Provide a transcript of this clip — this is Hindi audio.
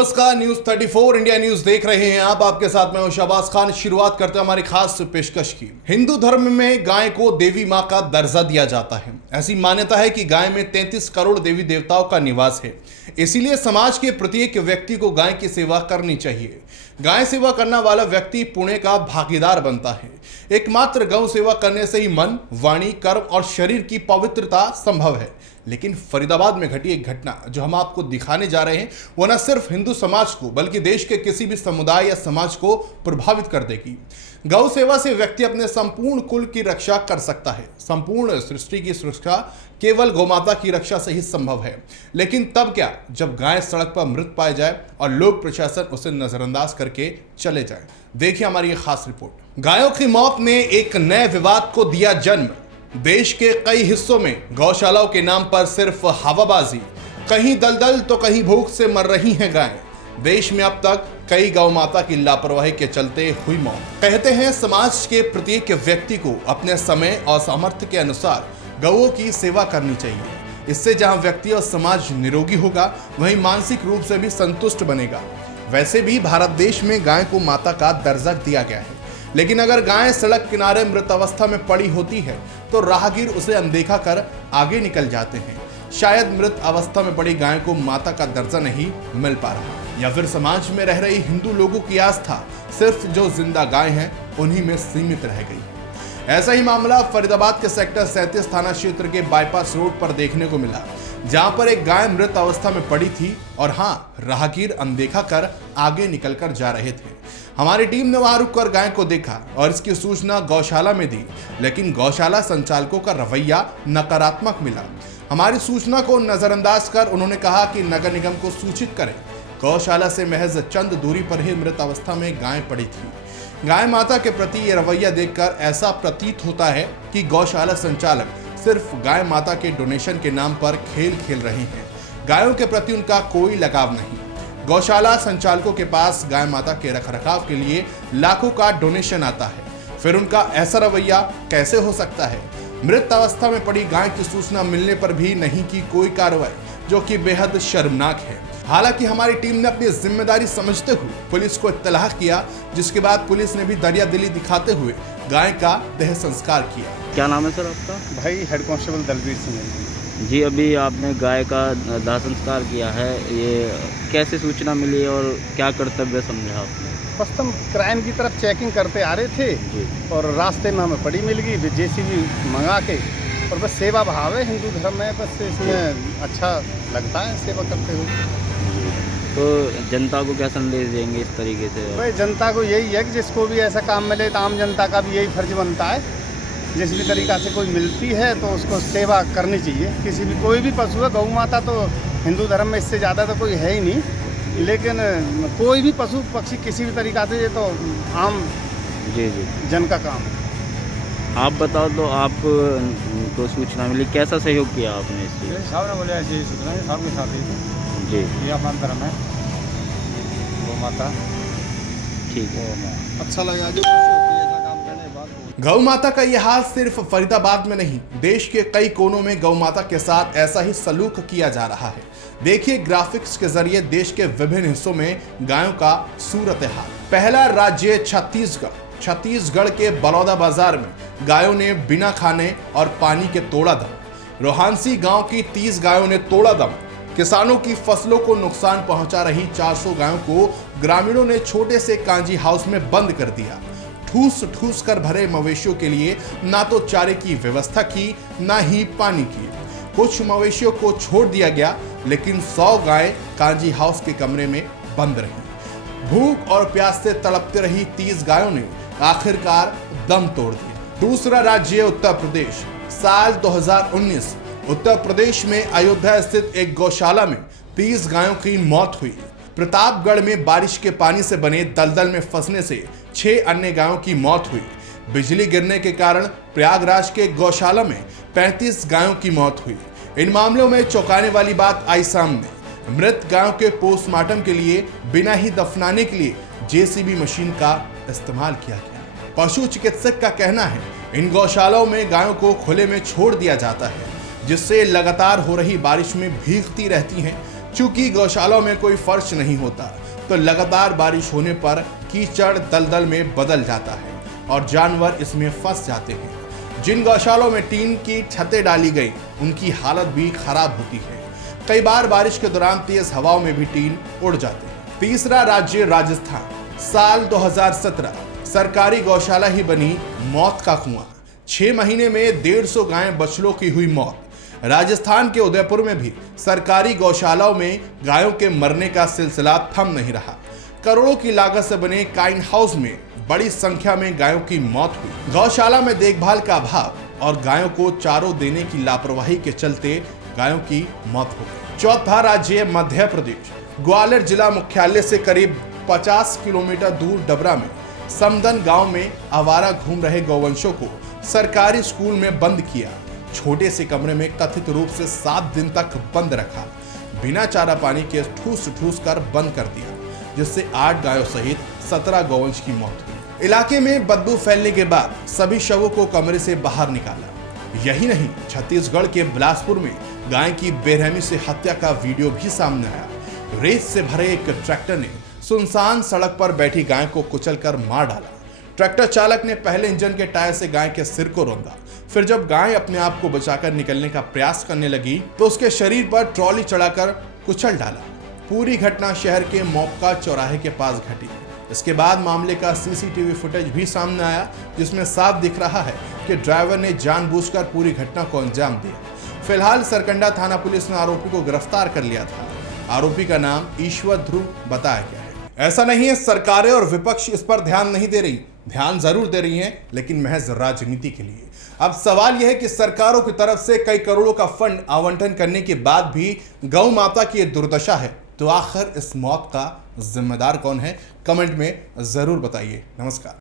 नमस्कार, न्यूज 34 इंडिया न्यूज देख रहे हैं आप। आपके साथ मैं हूं शहबाज खान। शुरुआत करते हैं हमारी खास पेशकश की। हिंदू धर्म में गाय को देवी मां का दर्जा दिया जाता है। ऐसी मान्यता है कि गाय में 33 करोड़ देवी देवताओं का निवास है। इसीलिए समाज के प्रत्येक व्यक्ति को गाय की सेवा करनी चाहिए। गाय सेवा करने वाला व्यक्ति पुण्य का भागीदार बनता है। एकमात्र गौ सेवा करने से ही मन, वाणी, कर्म और शरीर की पवित्रता संभव है। लेकिन फरीदाबाद में घटी एक घटना जो हम आपको दिखाने जा रहे हैं वो न सिर्फ हिंदू समाज को बल्कि देश के किसी भी समुदाय या समाज को प्रभावित कर देगी। गौ सेवा से व्यक्ति अपने संपूर्ण कुल की रक्षा कर सकता है। संपूर्ण सृष्टि की सुरक्षा केवल गौमाता की रक्षा से ही संभव है। लेकिन तब क्या, जब गाय सड़क पर मृत पाए जाए और लोग प्रशासन उसे नजरअंदाज करके चले जाए। देखिए हमारी ये खास रिपोर्ट। गायों की मौत ने एक नए विवाद को दिया जन्म। देश के कई हिस्सों में गौशालाओं के नाम पर सिर्फ हवाबाजी, कहीं दलदल तो कहीं भूख से मर रही हैं गायें। देश में अब तक कई गौ माता की लापरवाही के चलते हुई मौत। कहते हैं समाज के प्रत्येक व्यक्ति को अपने समय और सामर्थ्य के अनुसार गौओं की सेवा करनी चाहिए। इससे जहां व्यक्ति और समाज निरोगी होगा वहीं मानसिक रूप से भी संतुष्ट बनेगा। वैसे भी भारत देश में गाय को माता का दर्जा दिया गया है, लेकिन अगर गाय सड़क किनारे मृत अवस्था में पड़ी होती है तो राहगीर उसे अनदेखा कर आगे निकल जाते हैं। शायद मृत अवस्था में पड़ी गाय को माता का दर्जा नहीं मिल पा रहा, या फिर समाज में रह रही हिंदू लोगों की आस्था सिर्फ जो जिंदा गाय हैं उन्हीं में सीमित रह गई। ऐसा ही मामला फरीदाबाद के सेक्टर 37 थाना क्षेत्र के बाईपास रोड पर देखने को मिला, जहां पर एक गाय मृत अवस्था में पड़ी थी और राहगीर अनदेखा कर आगे निकलकर जा रहे थे। हमारी टीम ने वहां रुककर गाय को देखा और इसकी सूचना गौशाला में दी, लेकिन गौशाला संचालकों का रवैया नकारात्मक मिला। हमारी सूचना को नजरअंदाज कर उन्होंने कहा कि नगर निगम को सूचित करें। गौशाला से महज चंद दूरी पर ही मृत अवस्था में गाय पड़ी थी। गाय माता के प्रति ये रवैया देखकर ऐसा प्रतीत होता है कि गौशाला संचालक सिर्फ गाय माता के डोनेशन के नाम पर खेल खेल रहे हैं। गायों के प्रति उनका कोई लगाव नहीं। गौशाला संचालकों के पास गाय माता के रखरखाव के लिए लाखों का डोनेशन आता है, फिर उनका ऐसा रवैया कैसे हो सकता है। मृत अवस्था में पड़ी गाय की सूचना मिलने पर भी नहीं की कोई कार्रवाई, जो कि बेहद शर्मनाक है। हालांकि हमारी टीम ने अपनी जिम्मेदारी समझते हुए पुलिस को इत्तला किया, जिसके बाद पुलिस ने भी दरियादिली दिखाते हुए गाय का देह संस्कार किया। क्या नाम है सर आपका? भाई हेड कांस्टेबल दलबीर सिंह जी, अभी आपने गाय का दाह संस्कार किया है, ये कैसे सूचना मिली और क्या कर्तव्य समझा आपने? बस हम क्राइम की तरफ चेकिंग करते आ रहे थे जी। और रास्ते में हमें पड़ी मिल गई जेसीबी मंगा के, और बस सेवा भाव है हिंदू धर्म में, बस इसमें अच्छा लगता है सेवा करते हुए। तो जनता को क्या संदेश देंगे इस तरीके से? भाई जनता को यही है कि जिसको भी ऐसा काम मिले तो आम जनता का भी यही फर्ज बनता है, जिस भी तरीक़ा से कोई मिलती है तो उसको सेवा करनी चाहिए। किसी भी कोई भी पशु है, गौ माता तो हिंदू धर्म में इससे ज़्यादा तो कोई है ही नहीं, लेकिन कोई भी पशु पक्षी किसी भी तरीक़ा से, ये तो आम जी जन का काम है। आप बताओ, तो आपको सूचना मिली, कैसा सहयोग किया आपने इस चीज़? साहब ने बोले ऐसे ही सूचना है, साहब के साथ ही जी, ये अपना धर्म है, गौ माता ठीक है। अच्छा लगा जो गौ माता का यह हाल सिर्फ फरीदाबाद में नहीं, देश के कई कोनों में गौ माता के साथ ऐसा ही सलूक किया जा रहा है। देखिए ग्राफिक्स के जरिए देश के विभिन्न हिस्सों में गायों का सूरत हाल। पहला राज्य छत्तीसगढ़। छत्तीसगढ़ के बलौदा बाजार में गायों ने बिना खाने और पानी के तोड़ा दम। रोहानसी गांव की 30 गायों ने तोड़ा दम। किसानों की फसलों को नुकसान पहुंचा रही 400 गायों को ग्रामीणों ने छोटे से कांजी हाउस में बंद कर दिया। ठूस ठूस कर भरे मवेशियों के लिए ना तो चारे की व्यवस्था की, ना ही पानी की। कुछ मवेशियों को छोड़ दिया गया, लेकिन 100 गाय कांजी हाउस के कमरे में बंद रही। भूख और प्यास से तड़पते रही 30 गायों ने आखिरकार दम तोड़ दिया। दूसरा राज्य उत्तर प्रदेश। साल 2019 उत्तर प्रदेश में अयोध्या स्थित एक गौशाला में 30 गायों की मौत हुई। प्रतापगढ़ में बारिश के पानी से बने दलदल में फंसने से 6 अन्य गायों की मौत हुई। बिजली गिरने के कारण प्रयागराज के गौशाला में 35 गायों की मौत हुई। इन मामलों में चौंकाने वाली बात आई सामने। मृत गायों के पोस्टमार्टम के लिए बिना ही दफनाने के लिए जेसीबी मशीन का इस्तेमाल किया गया। पशु चिकित्सक का कहना है इन गौशालाओं में गायों को खुले में छोड़ दिया जाता है, जिससे लगातार हो रही बारिश में भीगती रहती हैं। चूंकि गौशालाओं में कोई फर्श नहीं होता तो लगातार बारिश होने पर कीचड़ दलदल में बदल जाता है और जानवर इसमें फंस जाते हैं। जिन गौशालों में टीन की छतें डाली गई उनकी हालत भी खराब होती है। कई बार बारिश के दौरान तेज हवाओं में भी टीन उड़ जाते हैं। तीसरा राज्य राजस्थान। साल 2017 सरकारी गौशाला ही बनी मौत का कुआं। 6 महीने में 150 गायें बछड़ों की हुई मौत। राजस्थान के उदयपुर में भी सरकारी गौशालाओं में गायों के मरने का सिलसिला थम नहीं रहा। करोड़ों की लागत से बने काइन हाउस में बड़ी संख्या में गायों की मौत हुई। गौशाला में देखभाल का अभाव और गायों को चारों देने की लापरवाही के चलते गायों की मौत हो गई। चौथा राज्य मध्य प्रदेश। ग्वालियर जिला मुख्यालय से करीब 50 किलोमीटर दूर डबरा में समदन गांव में आवारा घूम रहे गौवंशों को सरकारी स्कूल में बंद किया। छोटे से कमरे में कथित रूप से 7 दिन तक बंद रखा। बिना चारा पानी के ठूस ठूस कर बंद कर दिया, जिससे 8 गायों सहित 17 गौवंश की मौत हुई। इलाके में बदबू फैलने के बाद सभी शवों को कमरे से बाहर निकाला। यही नहीं, छत्तीसगढ़ के बिलासपुर में गाय की बेरहमी से हत्या का वीडियो भी सामने आया। रेत से भरे एक ट्रैक्टर ने सुनसान सड़क पर बैठी गाय को कुचलकर मार डाला। ट्रैक्टर चालक ने पहले इंजन के टायर से गाय के सिर को रौंदा। फिर जब गाय अपने आप को बचाकर निकलने का प्रयास करने लगी तो उसके शरीर पर ट्रॉली चढ़ाकर कुचल डाला। पूरी घटना शहर के मौका चौराहे के पास घटी। इसके बाद मामले का सीसीटीवी फुटेज भी सामने आया, जिसमें साफ दिख रहा है कि ड्राइवर ने जानबूझकर पूरी घटना को अंजाम दिया। फिलहाल सरकंडा थाना पुलिस ने आरोपी को गिरफ्तार कर लिया था। आरोपी का नाम ईश्वर ध्रुव बताया गया है। ऐसा नहीं है सरकारें और विपक्ष इस पर ध्यान नहीं दे रही, ध्यान जरूर दे रही हैं, लेकिन महज राजनीति के लिए। अब सवाल यह है कि सरकारों की तरफ से कई करोड़ों का फंड आवंटन करने के बाद भी गौ माता की दुर्दशा है, तो आखिर इस मौत का जिम्मेदार कौन है? कमेंट में जरूर बताइए। नमस्कार।